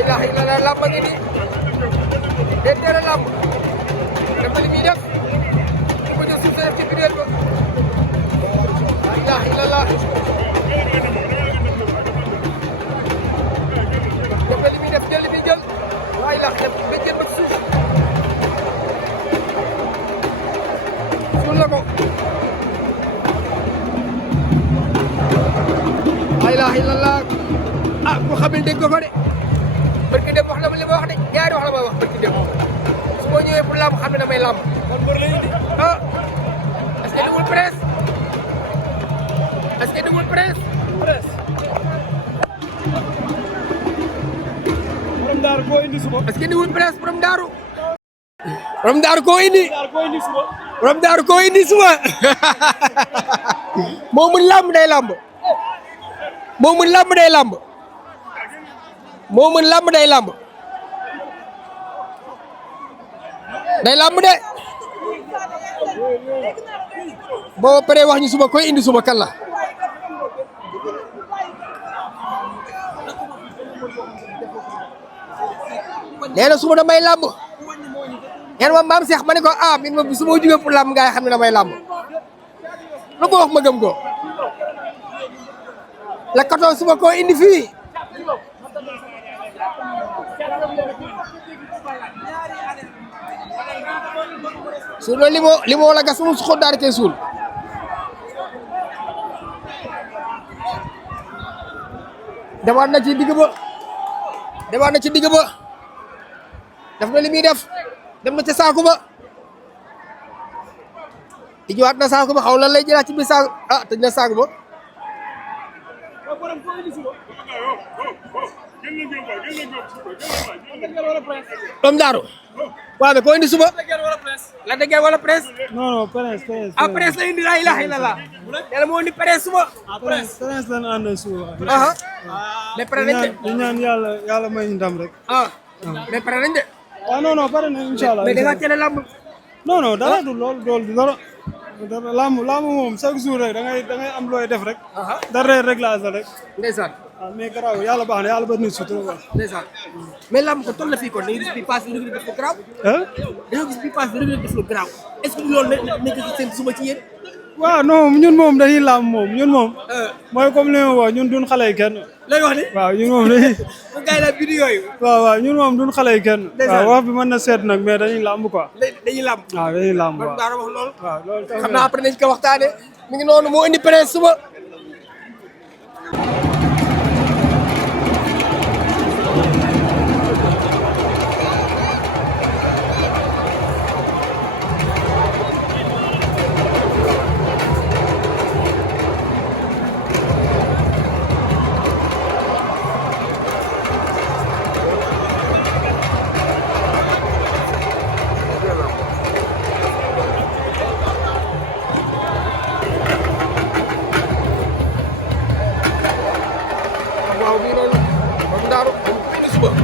ilaha illallah làmb ngi nii day teel a làmb dafa li muy def di ko jël suuf sa def ci biir ba la ilaha illallah dafa li muy def jël li muy jël la ilaha def ba jël ba suuf suul la ko la ilaha illallah ah ku xamul dégg nga ko de barki dem wax la ma li ma wax de ñaari wax la ma wax barki dem su ma ñëwee pour làmb xam ne damay làmb ah est-ce que dugul presse est-ce que dugul presse borom daaru koo indi suba. est-ce que dugul presse borom daaru koo indi borom daaru koo indi suba moo mun làmb day làmb moo mun làmb day làmb moo mën làmb day làmb de boo paree wax ñu suba koy indi suba kan la nee na suba damay làmb yéen ma maam Cheikh ma ne ko ah min ma su ma jógee pour làmb nga xam ne damay làmb lu ma wax ma gëm ko la 14 suba koo indi fii suul na li moo la gas moom su xoddaari tey suul demaat na ci digg ba def na li muy def dem na ca saako ba tijjiwaat na saako ba xaw lan lay jëlaat ci biir saako ah tëj na saako ba Doomu Daaru waaw mais koo indi suba la dëgër wala presse non presse. ah presse la indi la ilaha illallah yàlla moo indi presse suba presse lañ ànd suba. mais pare nañ de di ñaan yàlla may ñu ndam rek. mais pare nañ de non pare nañ incha allah. mais da nga teel a làmb non dara du loolu du dara. lamb moom chaque jour rek da ngay am looy def rek. dara réglage la rek. ndeysaan waaw mais garaaw yàlla baax na yàlla ba nit sutura quoi. ndeysaan mais lamb ko toll na fii kon dañuy gis bi passe Reug Reug def lu garaaw. dañoo gis bi passe Reug Reug def lu garaaw est-ce que loolu nekk ci seen suba ci yéen. waaw non ñun moom dañuy lamb moom ñun moom. mooy comme li ma wax ñun duñ xale yi kenn. lay wax ni waaw ñun moom dañuy. bu gars yi la vidéo yooyu. waaw ñun moom duñ xale yi kenn. waaw wax bi mën na seet nag mais dañuy lamb quoi. dañuy lamb. waaw dañuy lamb waaw. man daara wax loolu. waaw loolu tamit xam naa après nañ ko waxtaanee. mi ngi noonu moo indi presse suba. waaw bii noonu moom Ndaaru am na ku muy suba am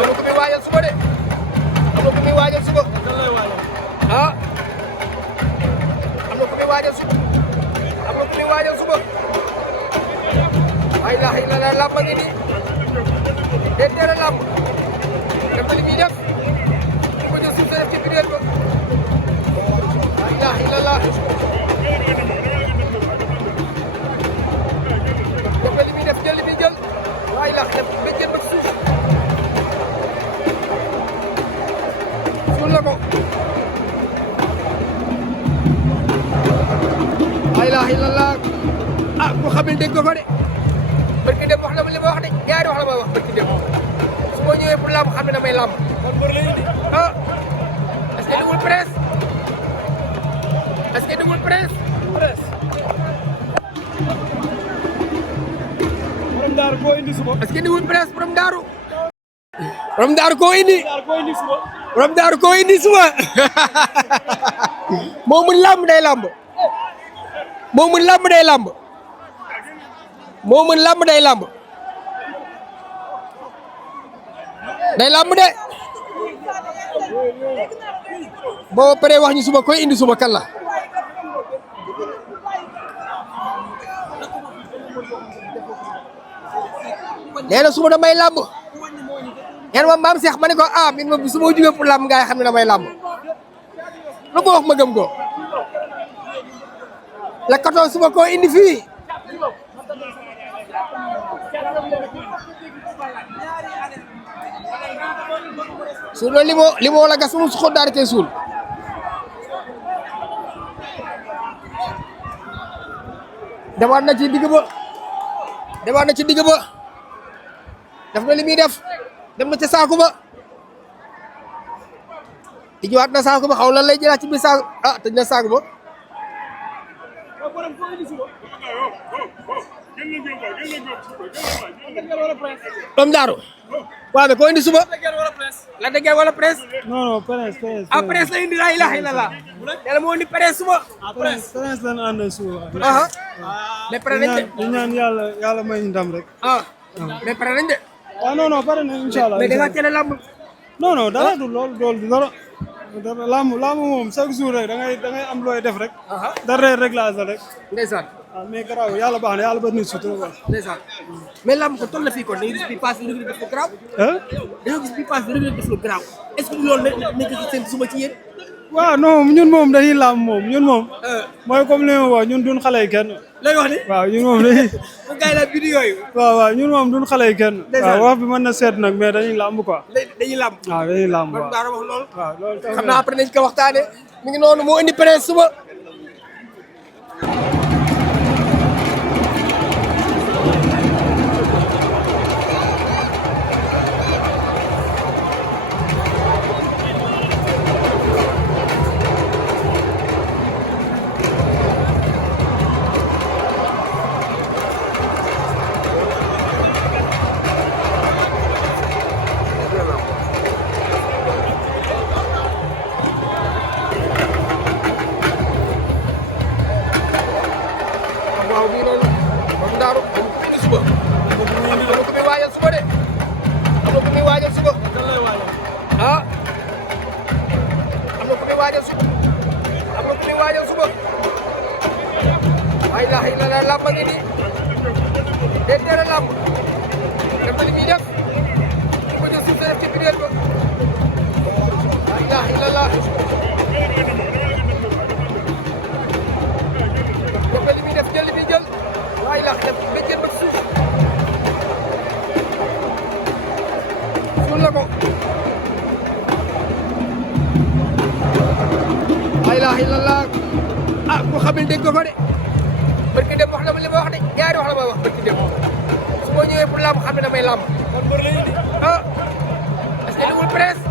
na ku muy waajal suba de am na ku muy waajal suba ah am na ku muy waajal suba am na ku muy waajal suba la ilaha illallah làmb ngi nii day teel a làmb dafa li muy def di ko jël suuf sa def ci biir ba la ilaha illallah dafa li muy def jël li muy jël la ilaha def ba jël ba suuf suul la ko la ilaha illallah ah ku xamul dégg nga ko de barki dem wax la ma li ma wax de ñaari wax la ma wax barki dem su ma ñëwee pour làmb xam ne damay làmb ah est-ce que dugul presse est-ce que dugul presse borom daaru koo indi suba. est-ce que dugul presse borom daaru koo indi suba. borom daaru koo indi suba moo mun làmb day làmb moo mun làmb day làmb moo mën làmb day làmb de boo paree wax ñu suba koy indi suba kan la nee na suba damay làmb yéen moom maam Cheikh ma ne ko ah min ma su ma jógee pour làmb gaa yi xam ne damay làmb lu ko wax ma gëm ko la 14 su ma ko indi fii suul na li moo la gas mu su xóot daal di koy suul demaat na ci digg ba demaat na ci digg ba def na li muy def dem na ca saako ba tijjiwaat na saako ba xaw lan lay jëlaat ci biir saako ah tëj na saako ba Doomu Daaru waaw mais ko indi suba la dëgër wala presse non non presse ah presse la indi laa ilaaha illallah yàlla moo indi presse suba presse lañ ànd suba mais pare nañ de di ñaan yàlla may ñu ndam rek mais pare nañ de waaw non non pare nañ incha allah mais da ngaa teel a làmb non non dara du loolu du dara lamb moom chaque jour rek da ngay am looy def rek dara réglage la rek ndeysaan waaw mais garaaw yàlla baax na yàlla ba nit sutura quoi ndeysaan mais lamb ko toll na fii kon dañuy gis bi passe Reug Reug def lu garaaw dañoo gis bi passe Reug Reug def lu garaaw est-ce que loolu nekk ci seen suba ci yéen waaw non ñun moom dañuy lamb moom ñun moom mooy comme li ma wax ñun duñ xale yi kenn lay wax ni waaw ñun moom dañuy bu gaay la bidu yooyu waaw ñun moom duñ xale yi kenn waaw wax bi mën na seet nag mais dañuy lamb quoi dañuy lamb waaw dañuy lamb waaw daara wax loolu waaw loolu xam naa après nañ ko waxtaane mi ngi noonu moo indi presse suba waaw bii noonu Doomu Daaru am ko indi suba am na ko muy waajal suba de am na ko muy waajal suba ah am na ko muy waajal suba am na ko muy waajal suba ay la ilaha làmb ngi nii day teel a làmb def na li muy def ko jël suuf def ci biir ba ay la ilaha def na li muy def jël li muy jël waaye la def ba jël ba suuf suul na ko la ilaha illallah ah ku xamul dégg ko de barki dem wax na ma li ma wax de ñaari wax la ma wax barki dem su ma ñëwee pour làmb xam ne damay làmb ah est-ce que liwul presse